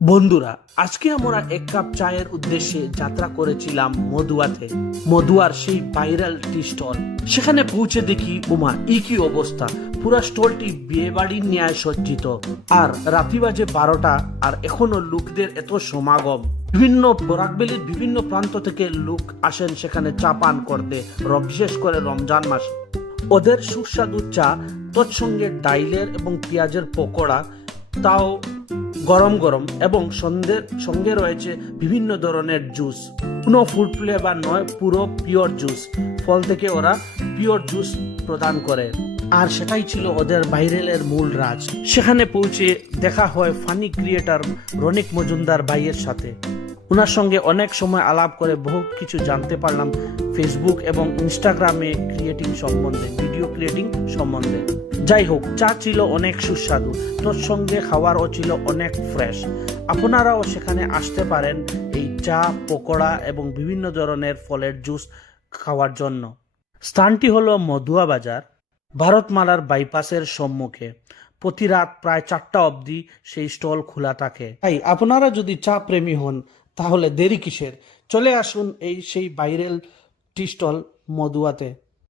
বন্ধুরা, আজকে আমরা এক কাপ চায়ের উদ্দেশ্যে যাত্রা করেছিলাম মদুয়াতে। মদুয়ার সেই ভাইরাল টি স্টল। সেখানে পৌঁছে দেখি উমা কি অবস্থা। পুরা স্টলটি বিয়ে বাড়ির ন্যায় সজ্জিত। আর রাতি বাজে 12টা, আর এখনো লোকদের এত সমাগম। বিভিন্ন বরাকবেলির বিভিন্ন প্রান্ত থেকে লোক আসেন সেখানে চা পান করতে, বিশেষ করে রমজান মাসে। ওদের সুস্বাদু চা, তৎসঙ্গে ডাইলের এবং পেঁয়াজের পকোড়া, তাও গরম গরম, এবং সঙ্গে রয়েছে বিভিন্ন ধরনের জুস। কোনো ফুড ফ্লেভার নয়, পুরো পিওর জুস। ফল থেকে ওরা পিওর জুস প্রদান করে। আর সেটাই ছিল ওদের ভাইরালের মূল রাজ। সেখানে পৌঁছে দেখা হয় ফানি ক্রিয়েটর রনিক মজুমদার ভাইয়ের সাথে। ওনার সঙ্গে অনেক সময় আলাপ করে বহুত কিছু জানতে পারলাম ফেসবুক এবং ইনস্টাগ্রামে ক্রিয়েটিং সম্বন্ধে, ভিডিও ক্রিয়েটিং সম্বন্ধে। যাই হোক, চা ছিল অনেক সুস্বাদু, তোর সঙ্গে খাওয়ারও ছিল অনেক ফ্রেশ। আপনারাও সেখানে আসতে পারেন এই চা, পকোড়া এবং বিভিন্ন ধরনের ফলের জুস খাওয়ার জন্য। স্থানটি হলো মধুয়া বাজার, ভারতমালার বাইপাসের সম্মুখে। প্রতি রাত প্রায় 4টা অবধি সেই স্টল খোলা থাকে। তাই আপনারা যদি চা প্রেমী হন, তাহলে দেরি কিসের, চলে আসুন এই সেই ভাইরাল টি স্টল মধুয়াতে।